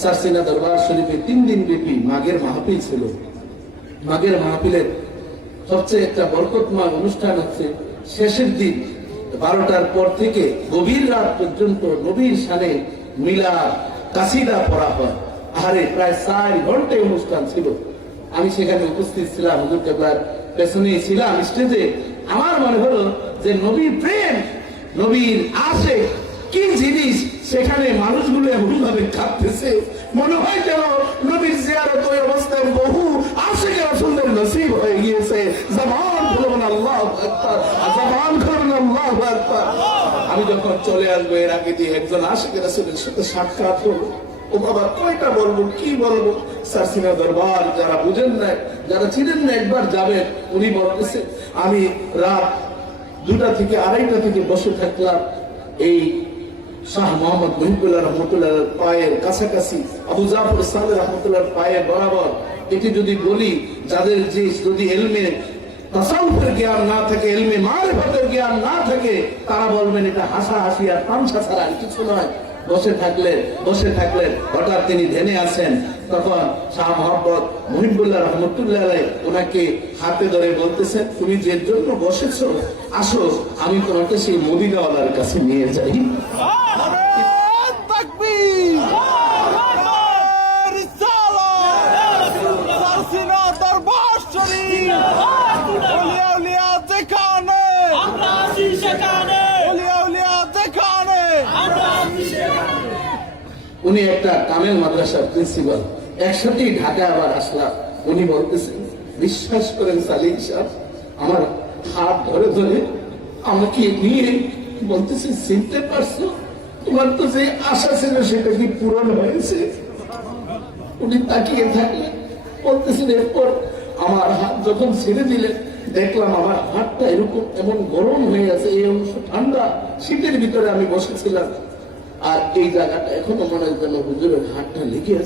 সারসিনা দরবার শরীফে 3 দিন ব্যাপী মাঘের মাহফিল ছিল। মাঘের মাহফিলের সবচেয়ে একটা বরকতময় অনুষ্ঠান হচ্ছে শেষের দিন 12টার পর থেকে গভীর রাত পর্যন্ত নবীর শানে মিলাদ কাসিদা পড়া হয়। আরে প্রায় 4 ঘন্টা অনুষ্ঠান ছিল। আমি সেখানে উপস্থিত ছিলাম, হুজুর কেবলার পেছনেই ছিলাম স্টেজে। আমার মনে হলো যে নবীর প্রেম, নবীর আশিক কি জিনিস সেখানে মানুষগুলো এমন ভাবে কাঁদতেছে, মনে হয় যেন নবীর জিয়ারত ওই অবস্থায় বহু আশিক রাসূলের নসিব হয়ে গিয়েছে। জবান খুলুন আল্লাহু আকবার, জবান খুলুন আল্লাহু আকবার। আমি যখন চলে আসবো এর আগে দিয়ে একজন আশিক রাসূলের সাথে সাক্ষাৎ হলো। ও বাবা, কয়টা বলবো, কি বলবো। সারসিনা দরবার যারা বুঝেন না, যারা ছিলেন না, একবার যাবেন। উনি বলতেছে আমি রাত 2টা থেকে 2:30 থেকে বসে থাকলাম এই শাহ মোহাম্মদ মহিবুল্লাহ রহমতুল্লাহ পায়ের কাছাকাছি, আবু জাফর সালেহ রহমতুল্লাহ পায়ের বরাবর। এটি যদি বলি, যাদের যে যদি এলমে তাসাউফের জ্ঞান না থাকে, এলমে মারিফাতের জ্ঞান না থাকে, তারা বলবেন এটা হাসাহাসি আর তামসা ছাড়া আর কিছু নয়। বসে থাকলেন হঠাৎ তিনি ধ্যানে আছেন। তখন শাহ মোহাম্মদ মহিবুল্লাহ রহমতুল্লাহ ওনাকে হাতে ধরে বলতেছেন, তুমি যে জন্য বসেছো, আসো আমি তোমাকে সেই মদিনাওয়ালার কাছে নিয়ে যাই। উনি একটা কামেল মাদ্রাসার প্রিন্সিপাল, একসাথেই ঢাকা আবার আসলাম। উনি বলতেছেন, বিশ্বাস করেন সালিক সাহেব, আমার হাত ধরে ধরে আমাকে নিয়ে বলতেছে, চিনতে পারছো, তোমার তো যে আশা ছিল সেটা কি পূরণ হয়েছে? উনি তাকিয়ে থাকলেন, বলতেছেন, এরপর আমার হাত যখন ছেড়ে দিলেন দেখলাম আমার হাতটা এরকম এমন গরম হয়ে আছে, এই অংশ ঠান্ডা, শীতের ভিতরে আমি বসেছিলাম। আর এই জায়গাটা এখনো মনে হয় যেন হুজুরের হাতটা লেগে আছে।